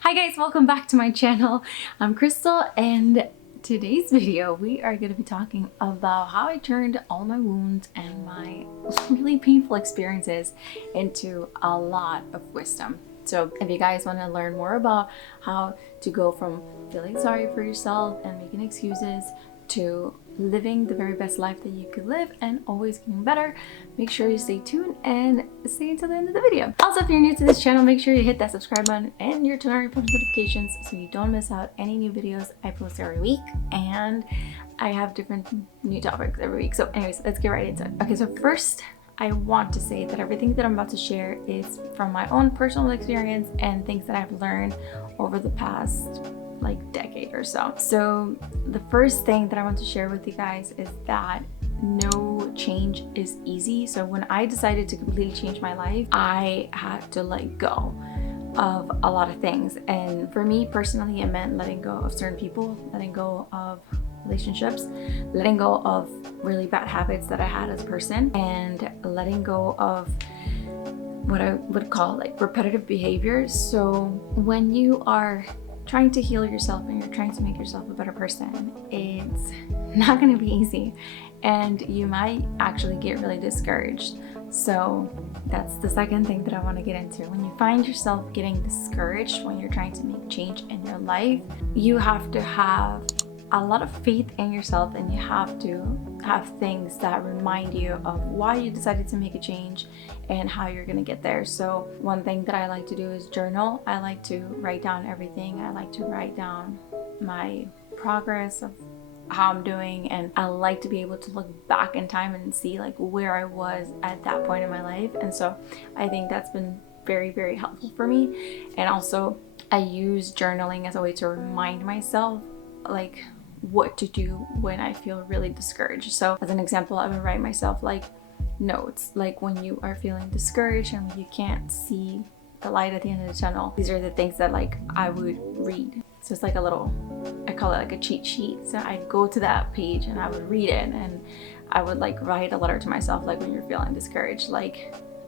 Hi guys, welcome back to my channel. I'm Crystal, and today's video we are going to be talking about how I turned all my wounds and my really painful experiences into a lot of wisdom. So if you guys want to learn more about how to go from feeling sorry for yourself and making excuses to living the very best life that you could live and always getting better, make sure you stay tuned and stay until the end of the video. Also, if you're new to this channel, make sure you hit that subscribe button and your turn on your post notifications so you don't miss out any new videos I post every week. And I have different new topics every week. So anyways, let's get right into it. Okay, so first I want to say that everything that I'm about to share is from my own personal experience and things that I've learned over the past decade or so. So the first thing that I want to share with you guys is that no change is easy. So when I decided to completely change my life, I had to let go of a lot of things. And for me personally, it meant letting go of certain people, letting go of relationships, letting go of really bad habits that I had as a person, and letting go of what I would call repetitive behaviors. So when you are trying to heal yourself and you're trying to make yourself a better person, it's not going to be easy, and you might actually get really discouraged. So that's the second thing that I want to get into. When you find yourself getting discouraged when you're trying to make change in your life, you have to have a lot of faith in yourself, and you have to have things that remind you of why you decided to make a change and how you're gonna get there. So one thing that I like to do is journal. I like to write down everything. I like to write down my progress of how I'm doing, and I like to be able to look back in time and see where I was at that point in my life. And so I think that's been very, very helpful for me. And also I use journaling as a way to remind myself what to do when I feel really discouraged. So as an example, I would write myself notes, when you are feeling discouraged and when you can't see the light at the end of the tunnel. These are the things that I would read. So it's a little, I call it a cheat sheet. So I'd go to that page and I would read it, and I would write a letter to myself, when you're feeling discouraged,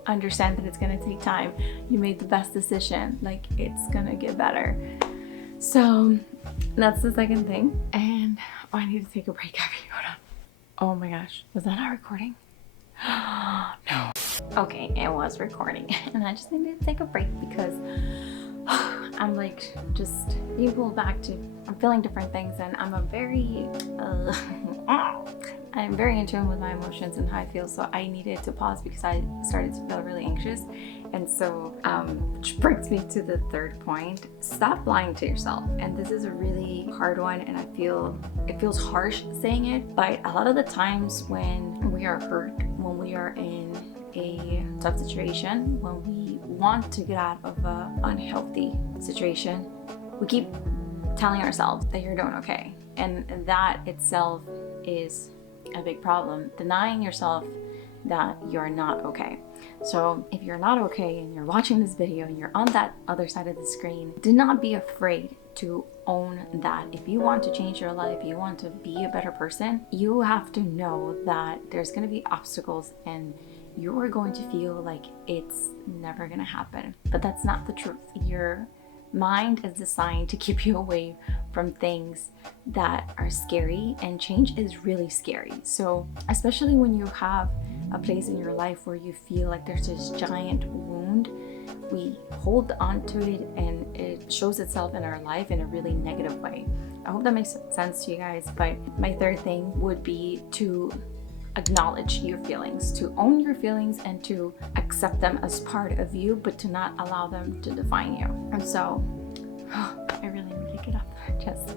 understand that it's gonna take time. You made the best decision. It's gonna get better. So that's the second thing. And I need to take a break. Hold on. Oh my gosh, was that not recording? No. Okay, it was recording, and I just needed to take a break because I'm just being pulled back to, I'm feeling different things, and I'm I'm very in tune with my emotions and how I feel. So I needed to pause because I started to feel really anxious. And so which brings me to the third point: stop lying to yourself. And this is a really hard one, and I feel it feels harsh saying it, but a lot of the times when we are hurt, when we are in a tough situation, when we want to get out of an unhealthy situation, we keep telling ourselves that you're doing okay. And that itself is a big problem, denying yourself that you're not okay. So if you're not okay and you're watching this video and you're on that other side of the screen, do not be afraid to own that. If you want to change your life, you want to be a better person, you have to know that there's going to be obstacles and you are going to feel like it's never going to happen. But that's not the truth. Your mind is designed to keep you away from things that are scary, and change is really scary. So especially when you have a place in your life where you feel like there's this giant wound, we hold on to it and it shows itself in our life in a really negative way. I hope that makes sense to you guys. But my third thing would be to acknowledge your feelings, to own your feelings and to accept them as part of you, but to not allow them to define you. And so I really need to get off my chest.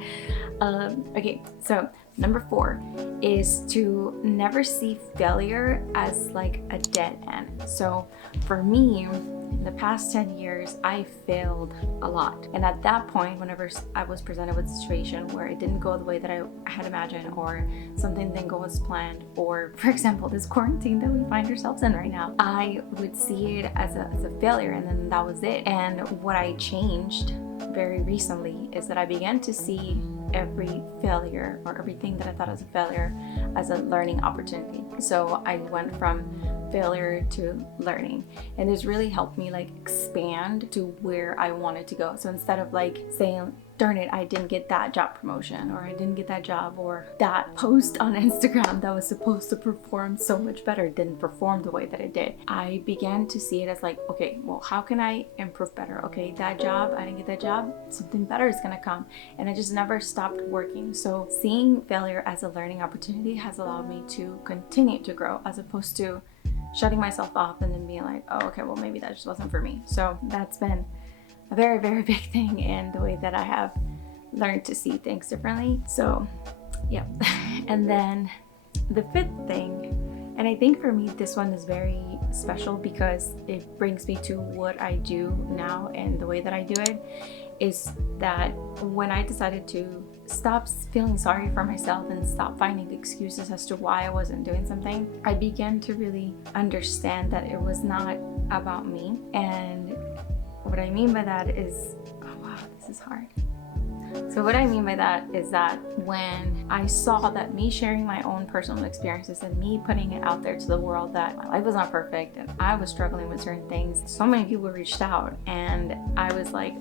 Okay, so number 4 is to never see failure as a dead end. So for me, in the past 10 years, I failed a lot. And at that point, whenever I was presented with a situation where it didn't go the way that I had imagined, or something didn't go as planned, or for example, this quarantine that we find ourselves in right now, I would see it as a failure, and then that was it. And what I changed very recently is that I began to see every failure or everything that I thought was a failure as a learning opportunity. So I went from failure to learning, and this really helped me like expand to where I wanted to go. So instead of like saying, darn it, I didn't get that job promotion, or I didn't get that job, or that post on Instagram that was supposed to perform so much better didn't perform the way that it did, I began to see it as like, okay, well, how can I improve better? Okay, that job, I didn't get that job, something better is gonna come. And I just never stopped working. So seeing failure as a learning opportunity has allowed me to continue to grow, as opposed to shutting myself off and then being like, oh, okay, well, maybe that just wasn't for me. So that's been a very, very big thing in the way that I have learned to see things differently. So yeah. And then the fifth thing, and I think for me this one is very special because it brings me to what I do now and the way that I do it, is that when I decided to stop feeling sorry for myself and stop finding excuses as to why I wasn't doing something, I began to really understand that it was not about me. And what I mean by that is, oh wow, this is hard. So what I mean by that is that when I saw that me sharing my own personal experiences and me putting it out there to the world that my life was not perfect and I was struggling with certain things, so many people reached out, and I was like,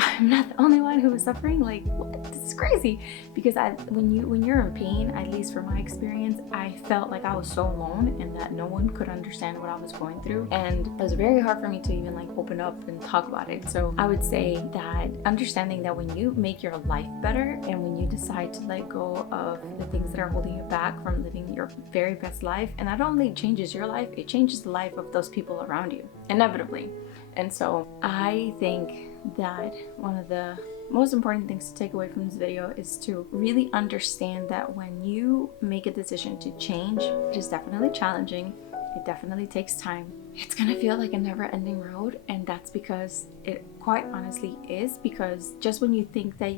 I'm not the only one who was suffering. Like, what? This is crazy. Because when you're in pain, at least from my experience, I felt like I was so alone and that no one could understand what I was going through. And it was very hard for me to even like open up and talk about it. So I would say that understanding that when you make your life better and when you decide to let go of the things that are holding you back from living your very best life, and not only changes your life, it changes the life of those people around you, inevitably. And so I think that one of the most important things to take away from this video is to really understand that when you make a decision to change, it is definitely challenging. It definitely takes time. It's gonna feel like a never-ending road, and that's because it quite honestly is, because just when you think that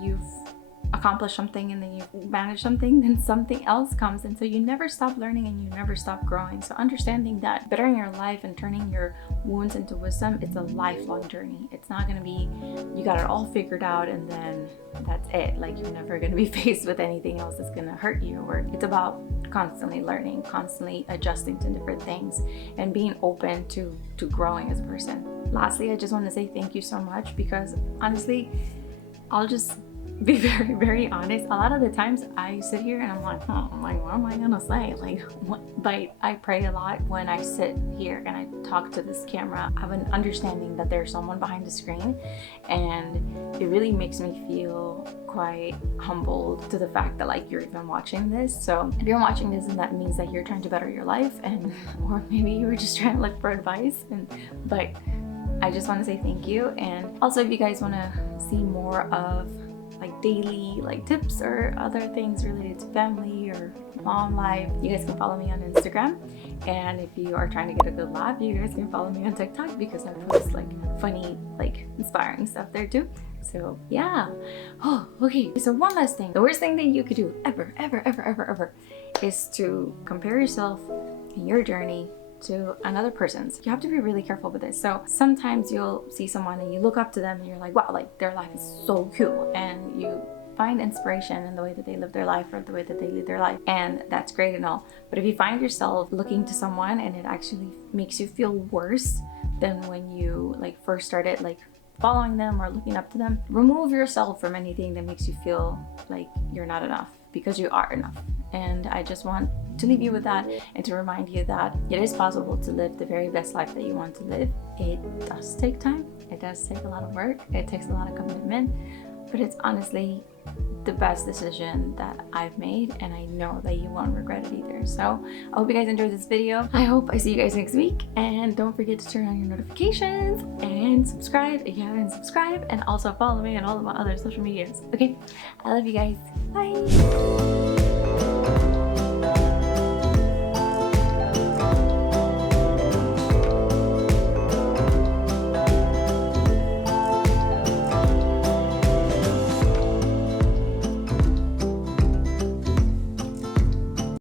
you've accomplish something and then you manage something, then something else comes, and so you never stop learning and you never stop growing. So understanding that bettering your life and turning your wounds into wisdom, it's a lifelong journey. It's not going to be you got it all figured out and then that's it. Like, you're never going to be faced with anything else that's going to hurt you. Or it's about constantly learning, constantly adjusting to different things, and being open to growing as a person. Lastly, I just want to say thank you so much, because honestly, I'll just be very, very honest. A lot of the times I sit here and I'm like, what am I gonna say? Like, what? But I pray a lot when I sit here and I talk to this camera. I have an understanding that there's someone behind the screen, and it really makes me feel quite humbled to the fact that like you're even watching this. So if you're watching this, and that means that you're trying to better your life, and or maybe you were just trying to look for advice. But I just want to say thank you. And also, if you guys want to see more of like daily like tips or other things related to family or mom life, you guys can follow me on Instagram. And if you are trying to get a good laugh, you guys can follow me on TikTok, because I post like funny, like inspiring stuff there too. So yeah. Oh, okay. So one last thing. The worst thing that you could do ever is to compare yourself in your journey to another person's. You have to be really careful with this. So sometimes you'll see someone and you look up to them and you're like, wow, like their life is so cool, and you find inspiration in the way that they live their life or the way that they lead their life, and that's great and all. But if you find yourself looking to someone and it actually makes you feel worse than when you like first started like following them or looking up to them, remove yourself from anything that makes you feel like you're not enough, because you are enough. And I just want to leave you with that, and to remind you that it is possible to live the very best life that you want to live. It does take time. It does take a lot of work. It takes a lot of commitment, but it's honestly the best decision that I've made, and I know that you won't regret it either. So I hope you guys enjoyed this video. I hope I see you guys next week, and don't forget to turn on your notifications and subscribe if you haven't subscribed, and also follow me on all of my other social medias. Okay, I love you guys. Bye.